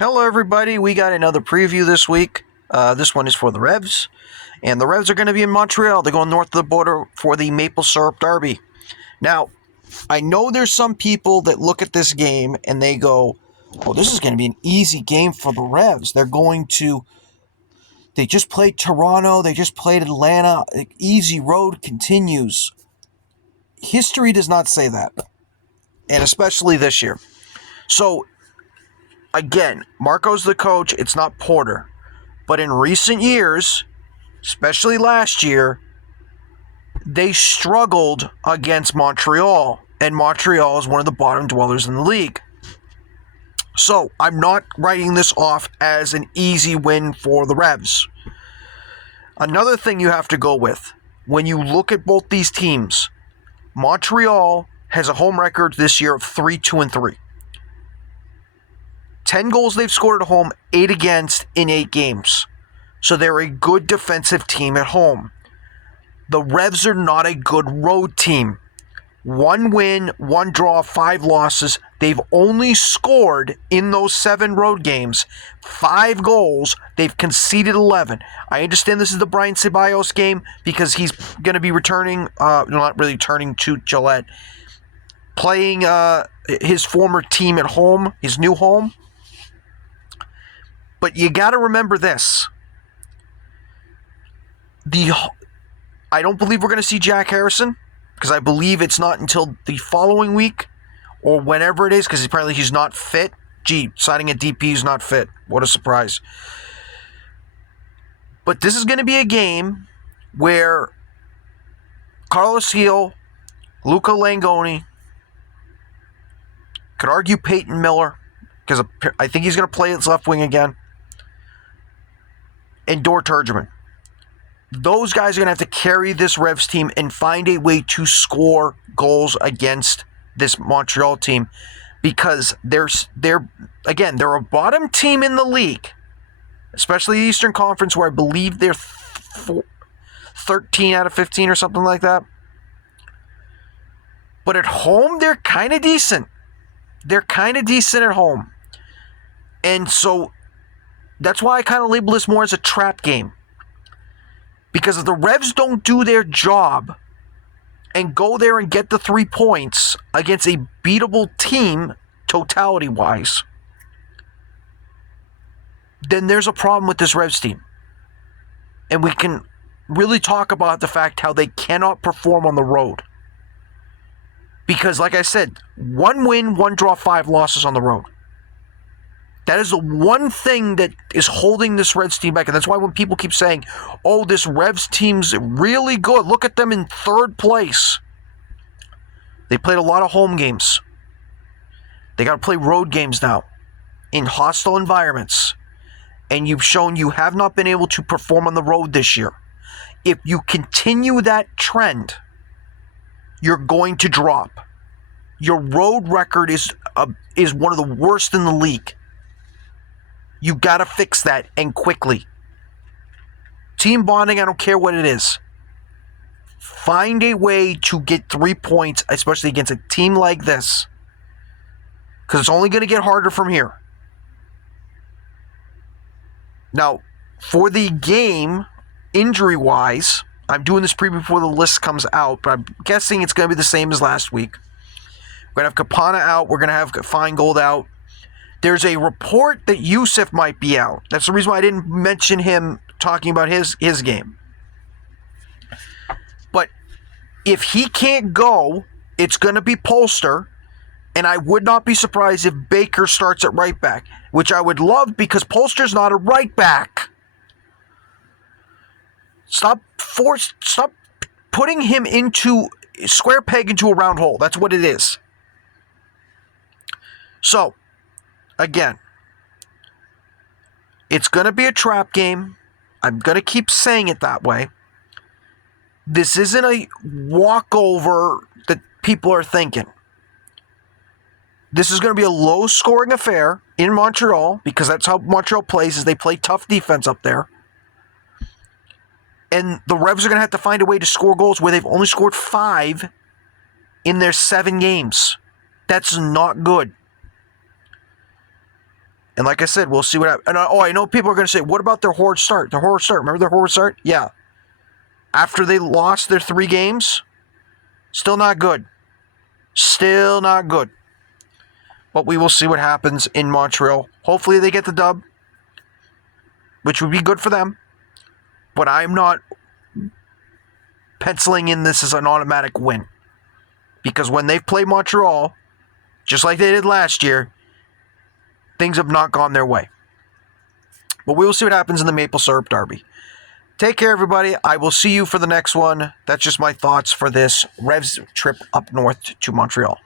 Hello, everybody. We got another preview this week. This one is for the Revs, and the Revs are going to be in Montreal. They're going north of the border for the maple syrup derby. Now, I know there's some people that look at this game and they go, "Oh, this is going to be an easy game for the Revs. They just played Toronto. They just played Atlanta. Easy road continues." History does not say that, and especially this year. So, again, Marco's the coach. It's not Porter. But in recent years, especially last year, they struggled against Montreal, and Montreal is one of the bottom dwellers in the league. So I'm not writing this off as an easy win for the Revs. Another thing you have to go with, when you look at both these teams, Montreal has a home record this year of 3-2-3. 10 goals they've scored at home, 8 against in 8 games. So they're a good defensive team at home. The Revs are not a good road team. 1 win, 1 draw, 5 losses. They've only scored in those 7 road games 5 goals. They've conceded 11. I understand this is the Brian Ceballos game because he's going to be returning, not really returning to Gillette, playing his former team at home, his new home. But you got to remember this. I don't believe we're going to see Jack Harrison because I believe it's not until the following week or whenever it is because apparently he's not fit. Gee, signing a DP is not fit. What a surprise. But this is going to be a game where Carlos Gil, Luca Langoni, could argue Peyton Miller because I think he's going to play his left wing again, and Dort Turgeman. Those guys are going to have to carry this Revs team and find a way to score goals against this Montreal team because they're a bottom team in the league, especially the Eastern Conference where I believe they're 13 out of 15 or something like that. But at home, they're kind of decent. They're kind of decent at home. And so that's why I kind of label this more as a trap game. Because if the Revs don't do their job and go there and get the 3 points against a beatable team, totality-wise, then there's a problem with this Revs team. And we can really talk about the fact how they cannot perform on the road. Because, like I said, 1 win, 1 draw, 5 losses on the road. That is the one thing that is holding this Revs team back. And that's why when people keep saying, oh, this Revs team's really good. Look at them in 3rd place. They played a lot of home games. They got to play road games now in hostile environments. And you've shown you have not been able to perform on the road this year. If you continue that trend, you're going to drop. Your road record is one of the worst in the league. You got to fix that, and quickly. Team bonding, I don't care what it is. Find a way to get 3 points, especially against a team like this. Because it's only going to get harder from here. Now, for the game, injury-wise, I'm doing this preview before the list comes out, but I'm guessing it's going to be the same as last week. We're going to have Capana out. We're going to have Feingold out. There's a report that Yusuf might be out. That's the reason why I didn't mention him talking about his game. But if he can't go, it's going to be Polster. And I would not be surprised if Baker starts at right back, which I would love because Polster's not a right back. Stop putting him into square peg into a round hole. That's what it is. So, again, it's going to be a trap game. I'm going to keep saying it that way. This isn't a walkover that people are thinking. This is going to be a low-scoring affair in Montreal because that's how Montreal plays, is they play tough defense up there. And the Revs are going to have to find a way to score goals where they've only scored 5 in their 7 games. That's not good. And like I said, we'll see what happens. And I know people are going to say, what about their horrid start? Their horrid start. Remember their horrid start? Yeah. After they lost their 3 games, still not good. Still not good. But we will see what happens in Montreal. Hopefully they get the dub, which would be good for them. But I'm not penciling in this as an automatic win. Because when they've played Montreal, just like they did last year, things have not gone their way. But we will see what happens in the Maple Syrup Derby. Take care, everybody. I will see you for the next one. That's just my thoughts for this Revs trip up north to Montreal.